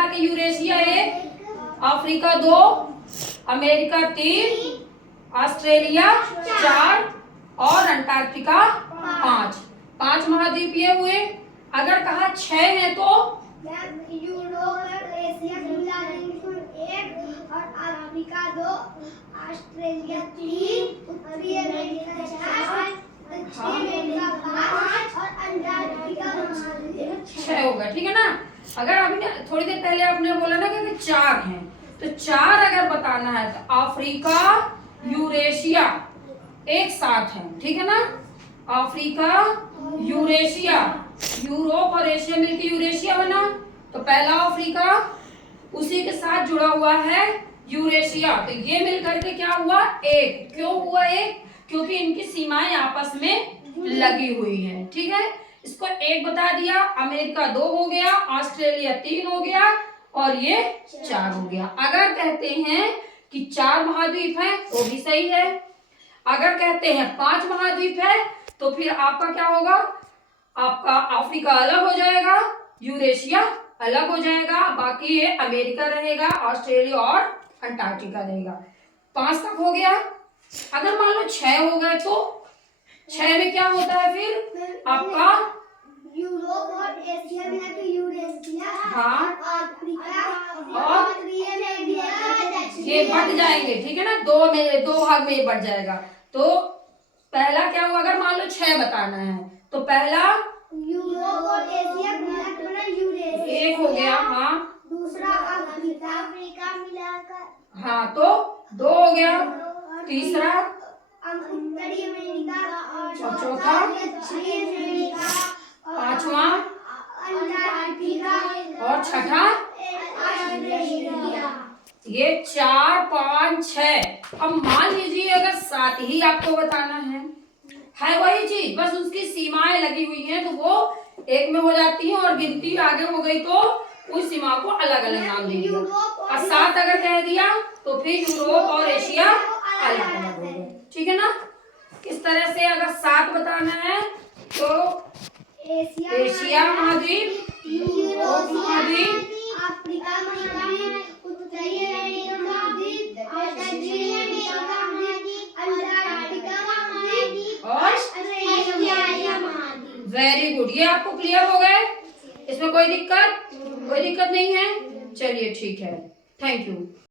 मिला के Eurasia 1, Africa 2, America 3, Australia 4 और अंटार्कटिका 5। 5 महाद्वीप ये हुए। अगर कहा 6 है तो यूरोप, एशिया मिला के 1 और अफ्रीका 2, ऑस्ट्रेलिया 3, उत्तरी अमेरिका 4, दक्षिणी अमेरिका 5 और अंटार्कटिका 6 होगा। ठीक है ना। अगर अभी थोड़ी देर पहले आपने बोला ना कि 4 हैं, तो 4 अगर बताना है तो अफ्रीका यूरेशिया एक साथ है। ठीक है ना। अफ्रीका यूरेशिया, यूरोप और एशिया मिलकर यूरेशिया बना, तो पहला अफ्रीका, उसी के साथ जुड़ा हुआ है यूरेशिया, तो ये मिलकर के क्या हुआ? एक। क्यों हुआ एक? क्योंकि इनकी सीमाएं आपस में लगी हुई है। ठीक है। इसको एक बता दिया। अमेरिका 2 हो गया, ऑस्ट्रेलिया 3 हो गया और ये 4 हो गया। अगर कहते हैं कि 4 महाद्वीप है तो भी सही है। अगर कहते हैं 5 महाद्वीप है तो फिर आपका क्या होगा? आपका अफ्रीका अलग हो जाएगा, यूरेशिया अलग हो जाएगा, बाकी ये अमेरिका रहेगा, ऑस्ट्रेलिया और अंटार्कटिका रहेगा। 5 तक हो गया। अगर मान लो 6 हो गए तो 6 में क्या होता है फिर? आपका यूरोप और एशिया मिला के यूरेशिया, हाँ, अफ्रीका और उत्तरी अमेरिका, ये बढ़ जाएंगे। ठीक है ना। 2 भाग में ये बढ़ जाएगा। तो पहला क्या हुआ? अगर मान लो 6 बताना है तो पहला यूरोप और एशिया मिला के बना यूरेशिया, 1 हो गया। हाँ, दूसरा अफ्रीका मिलाकर, हाँ, तो 2 हो गया। तीसरा उत्तरी अमेरिका और चौथा, दक्षिणी अमेरिका, पांचवा अंटार्कटिका और छठा ऑस्ट्रेलिया। ये 4, 5, 6। अब मान लीजिए अगर 7 ही आपको बताना है वही चीज, बस उसकी सीमाएं लगी हुई हैं तो वो एक में हो जाती है और गिनती आगे हो गई तो उस सीमा को अलग अलग नाम दे दिया। और 7 अगर कह दिया तो फिर यूरोप और एशिया अलग अलग हो गए। ठीक है ना। इस तरह से अगर 7 बताना है तो एशिया महाद्वीप, यूरोप महाद्वीप, अफ्रीका महाद्वीप, उत्तरी अमेरिका महाद्वीप, दक्षिणी अमेरिका महाद्वीप, अंटार्कटिका महाद्वीप और ऑस्ट्रेलिया महाद्वीप। Very good. ये आपको क्लियर हो गए? इसमें कोई दिक्कत नहीं है? चलिए ठीक है। Thank you.